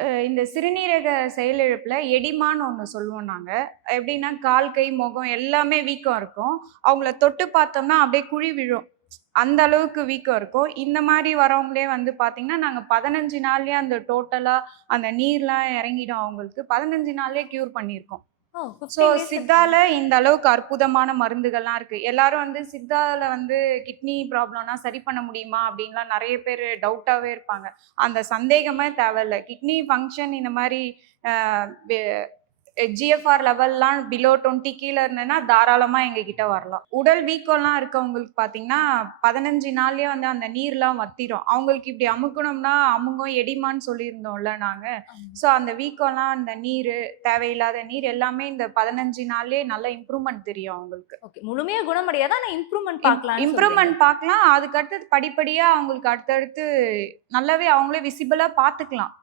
இந்த சிறுநீரக செயலிழப்பில் எடிமான்னு ஒன்று சொல்லுவோம் நாங்கள் எப்படின்னா கால் கை முகம் எல்லாமே வீக்கம் இருக்கும். அவங்கள தொட்டு பார்த்தோம்னா அப்படியே குழி விழும். அந்த அளவுக்கு வீக்கம் இருக்கும். இந்த மாதிரி வரவங்களே வந்து பார்த்தீங்கன்னா நாங்கள் பதினஞ்சு நாள்லேயே அந்த டோட்டலாக அந்த நீர்லாம் இறங்கிடும் அவங்களுக்கு. பதினஞ்சு நாள்லேயே க்யூர் பண்ணியிருக்கோம். ஸோ 15 days சித்தால இந்த அளவுக்கு அற்புதமான மருந்துகள்லாம் இருக்கு. எல்லாரும் வந்து சித்தால வந்து கிட்னி ப்ராப்ளம்னா சரி பண்ண முடியுமா அப்படின்லாம் நிறைய பேர் டவுட்டாவே இருப்பாங்க. அந்த சந்தேகமே தேவையில்ல. கிட்னி ஃபங்க்ஷன் இந்த மாதிரி ஜிஎஃப்ஆர் லெவல்லாம் பிலோ டுவெண்ட்டி கீழே இருந்ததுன்னா தாராளமாக எங்ககிட்ட வரலாம். உடல் வீக்கம்லாம் இருக்கவங்களுக்கு பார்த்தீங்கன்னா பதினஞ்சு நாள்லயே வந்து அந்த நீர்லாம் வத்திரும். அவங்களுக்கு இப்படி அமுக்கணும்னா அமுங்கும் எடிமான்னு சொல்லியிருந்தோம்ல நாங்கள். ஸோ அந்த வீக்கம்லாம் அந்த நீர் தேவையில்லாத நீர் எல்லாமே இந்த பதினஞ்சு நாள்லயே நல்ல இம்ப்ரூவ்மெண்ட் தெரியும் அவங்களுக்கு. ஓகே முழுமையா குணமடையாத? ஆனா இம்ப்ரூவ்மெண்ட் பார்க்கலாம் இம்ப்ரூவ்மெண்ட் பார்க்கலாம் அதுக்கு அடுத்தது படிப்படியா அவங்களுக்கு அடுத்தடுத்து நல்லாவே அவங்களே விசிபிளா பார்த்துக்கலாம்